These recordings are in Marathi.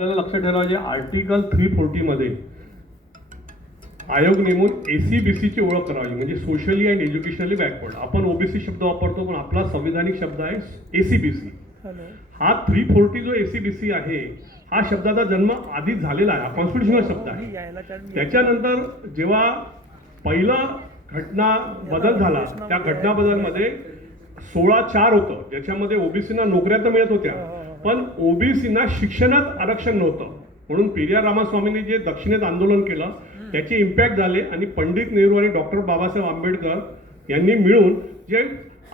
आपल्याला लक्षात ठेवायला जे आर्टिकल 340 मध्ये आयोग नेमून एसीबीसीची ओळख करावी, म्हणजे सोशली अँड एज्युकेशनली बॅकवर्ड. आपण ओबीसी शब्द वापरतो, पण आपला संविधानिक शब्द आहे एसीबीसी. हा 340 जो एसीबीसी आहे, हा शब्दाचा जन्म आधीच झालेला आहे, कॉन्स्टिट्युशनल शब्द आहे. त्याच्यानंतर जेव्हा पहिला घटना बदल झाला, त्या घटना बदलमध्ये 16(4) होतं, ज्याच्यामध्ये ओबीसीना नोकऱ्या तर मिळत होत्या, पण ओबीसीना शिक्षणात आरक्षण नव्हतं. म्हणून पेरियार रामास्वामींनी जे दक्षिणेत आंदोलन केलं त्याचे इम्पॅक्ट झाले, आणि पंडित नेहरू आणि डॉक्टर बाबासाहेब आंबेडकर यांनी मिळून जे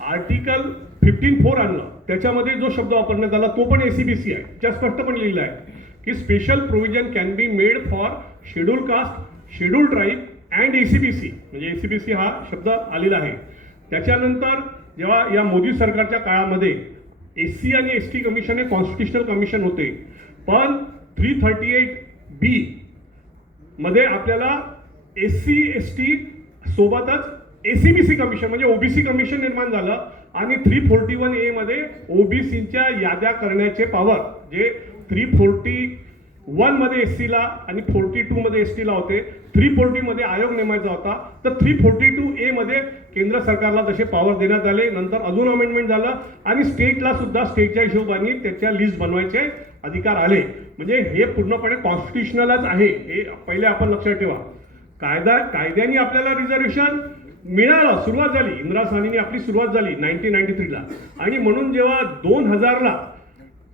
आर्टिकल 15(4) आणलं, त्याच्यामध्ये जो शब्द वापरण्यात आला तो पण एसीबीसी आहे. ज्या स्पष्टपणे लिहिलं आहे की special provision can be made for schedule caste, schedule tribe and ACBC, म्हणजे एसीबीसी हा शब्द आलेला आहे. त्याच्यानंतर जेव्हा या मोदी सरकारच्या काळामध्ये एससी आणि एसटी कमिशन हे कॉन्स्टिट्युशनल कमिशन होते, पण 338B मध्ये आपल्याला एससी एसटी सोबतच एसीबीसी कमिशन म्हणजे ओबीसी कमिशन निर्माण झालं, आणि 341A मध्ये ओबीसीच्या याद्या करण्याचे पॉवर, जे 341 मध्ये एससीला आणि 42 मध्ये एसटीला होते, 340 मध्ये आयोग नेमायचा होता, तर 342A मध्ये केंद्र सरकारला तसे पॉवर देण्यात आले. नंतर अजून अमेंडमेंट झालं आणि स्टेटला सुद्धा स्टेटच्या हिशोबाने त्याच्या लिस्ट बनवायचे अधिकार आले. म्हणजे हे पूर्णपणे कॉन्स्टिट्युशनलच आहे, हे पहिले आपण लक्षात ठेवा. कायद्याने आपल्याला रिझर्वेशन मिळालं, सुरुवात झाली, इंदिरा साहनीने आपली सुरुवात झाली 1993 ला. आणि म्हणून जेव्हा 2000 ला,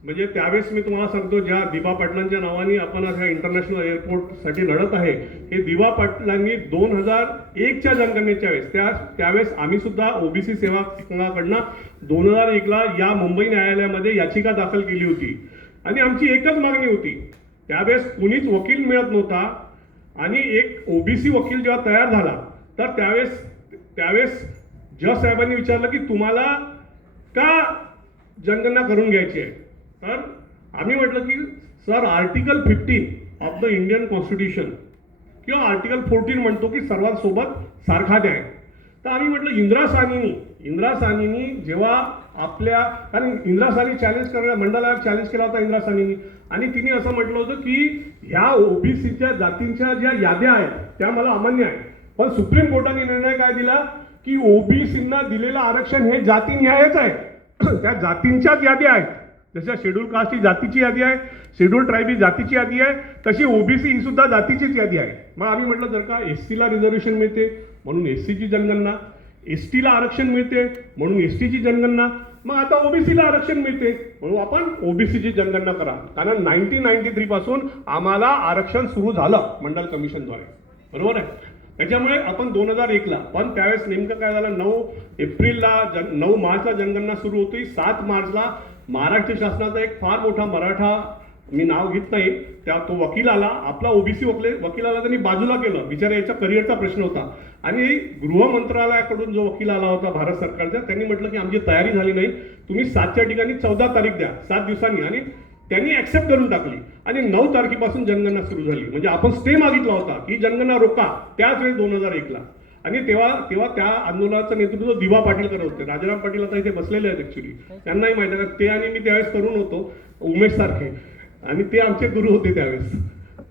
म्हणजे त्यावेळेस मी तुम्हाला सांगतो, ज्या दिबा पाटलांच्या नावाने आपण आता इंटरनॅशनल एअरपोर्टसाठी लढत आहे, हे दिबा पाटलांनी 2001च्या जनगणनेच्या वेळेस, त्यावेळेस आम्ही सुद्धा ओबीसी सेवा संघाकडनं 2001 ला या मुंबई न्यायालयामध्ये याचिका दाखल केली होती, आणि आमची एकच मागणी होती. त्यावेळेस कुणीच वकील मिळत नव्हता, आणि एक ओबीसी वकील जेव्हा तयार झाला, तर त्यावेळेस जज साहेबांनी विचारलं की तुम्हाला का जनगणना करून घ्यायची आहे. तर आम्ही म्हटलं की sir, article 15 of the Indian constitution किंवा आर्टिकल 14 म्हणतो की सर्वांसोबत सारखा द्या. तर आम्ही म्हटलं इंदिरा साहनीनी जेव्हा आपल्या, कारण इंदिरा साहनी मंडळाला चॅलेंज केला होता इंदिरा साहनीनी, आणि तिने असं म्हटलं होतं की ह्या ओबीसीच्या जातींच्या ज्या याद्या आहेत त्या मला अमान्य आहे. पण सुप्रीम कोर्टाने निर्णय काय दिला की ओबीसींना दिलेलं आरक्षण हे जाती न्यायच आहे, त्या जातींच्याच याद्या आहेत. जशा शेड्यूल कास्ट ही जातीची यादी आहे, शेड्यूल ट्राईब ही जातीची यादी आहे, तशी ओबीसी ही सुद्धा जातीचीच यादी आहे. मग आम्ही म्हटलं जर का एससीला रिझर्वेशन मिळते म्हणून एससीची जनगणना, एसटीला आरक्षण मिळते म्हणून एसटीची जनगणना, मग आता ओबीसीला आरक्षण मिळते म्हणून आपण ओबीसीची जनगणना करा. कारण 1993 पासून आम्हाला आरक्षण सुरू झालं मंडल कमिशनद्वारे, बरोबर आहे. त्याच्यामुळे आपण 2001 ला, पण त्यावेळेस नेमकं काय झालं, 9 मार्चला जनगणना सुरू होती. 7 मार्चला महाराष्ट्र शासनाचा एक फार मोठा मराठा, मी नाव घेत नाही, तो वकील आला, आपला ओबीसी वकील आला, त्यांनी बाजूला केलं, बिचारा याचा करिअरचा प्रश्न होता. आणि गृह मंत्रालयाकडून जो वकील आला होता भारत सरकारचा, त्यांनी म्हटलं की आमची तयारी झाली नाही, तुम्ही 7च्या ठिकाणी 14 तारीख द्या, 7 दिवसांनी. आणि त्यांनी ऍक्सेप्ट करून टाकली, आणि 9 तारखेपासून जनगणना सुरू झाली. म्हणजे आपण स्टे मागितला होता की जनगणना रोका, त्याच वेळी 2001 ला. आणि तेव्हा त्या आंदोलनाचं नेतृत्व दिबा पाटील करत होते. राजाराम पाटील आता इथे बसलेले आहेत ऍक्च्युली, त्यांनाही माहिती आहे, ते आणि मी त्यावेळेस तरुण होतो, उमेश सारखे, आणि ते आमचे गुरु होते त्यावेळेस.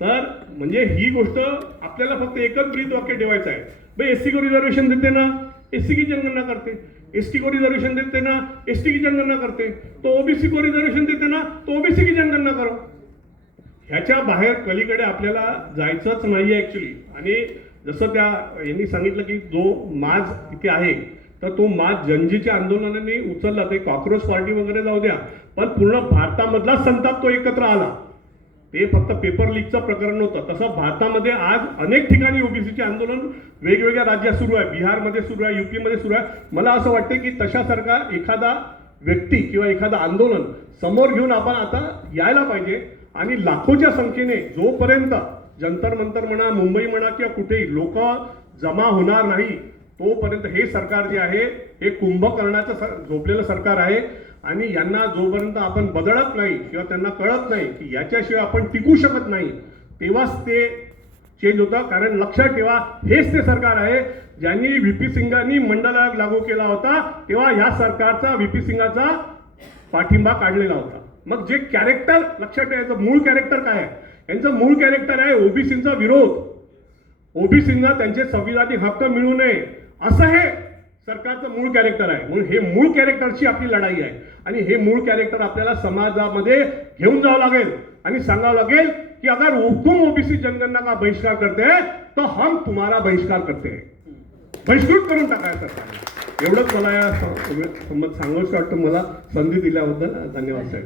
तर म्हणजे ही गोष्ट आपल्याला फक्त एकच ब्रीद वाक्य ठेवायचं आहे, भाई एससी को रिझर्वेशन देते ना, एससी की जनगणना करते, एसटी को रिझर्वेशन देते ना, एसटी की जनगणना करते, तो ओबीसी को रिझर्वेशन देते ना, तो ओबीसी की जनगणना करो. ह्याच्या बाहेर पलीकडे आपल्याला जायचंच नाही ऍक्च्युली. आणि जसं यांनी सांगितलं की जो माज इथे आहे, तर तो माज जनजीच्या आंदोलनाने उचलला, ते कॉक्रोच पार्टी वगैरे जाऊ द्या, पण पूर्ण भारतामधला संताप तो एकत्र आला. ते फक्त पेपर लीकचं प्रकरण नव्हतं, तसं भारतामध्ये आज अनेक ठिकाणी ओबीसीचे आंदोलन वेगवेगळ्या राज्यात सुरू आहे, बिहारमध्ये सुरू आहे, यूपीमध्ये सुरू आहे. मला असं वाटतं की तशासारखा एखादा व्यक्ती किंवा एखादा आंदोलन समोर घेऊन आपण आता यायला पाहिजे, आणि लाखोच्या संख्येने जोपर्यंत जंतर मंतर म्हणा, मुंबई म्हणा किंवा कुठेही लोक जमा होणार नाही, तोपर्यंत हे सरकार जे आहे हे कुंभकर्णाचं झोपलेलं सरकार आहे. आणि यांना जोपर्यंत आपण बदलत नाही किंवा त्यांना कळत नाही की याच्याशिवाय आपण टिकू शकत नाही, तेव्हाच ते चेंज होतं. कारण लक्षात ठेवा, हेच ते सरकार आहे ज्यांनी व्हीपी सिंगांनी मंडल आयोग लागू केला होता, तेव्हा ह्या सरकारचा व्हीपी सिंगाचा पाठिंबा काढलेला होता. मग जे कॅरेक्टर लक्षात ठेवायचं, मूळ कॅरेक्टर काय आहे? यांचं मूळ कॅरेक्टर आहे ओबीसीचा विरोध, ओबीसींना त्यांचे संविधानिक हक्क मिळू नये असं हे सरकारचं मूळ कॅरेक्टर आहे. म्हणून हे मूळ कॅरेक्टरची आपली लढाई आहे आणि हे मूळ कॅरेक्टर आपल्याला समाजामध्ये घेऊन जावं लागेल आणि सांगावं लागेल की अगर तुम ओबीसी जनगणना का बहिष्कार करते हैं तो हम तुम्हारा बहिष्कार करते हैं. बहिष्कृत करून टाकायचं सरकारला. एवढंच मला या सांगावंसं वाटतं. मला संधी दिल्याबद्दल धन्यवाद साहेब.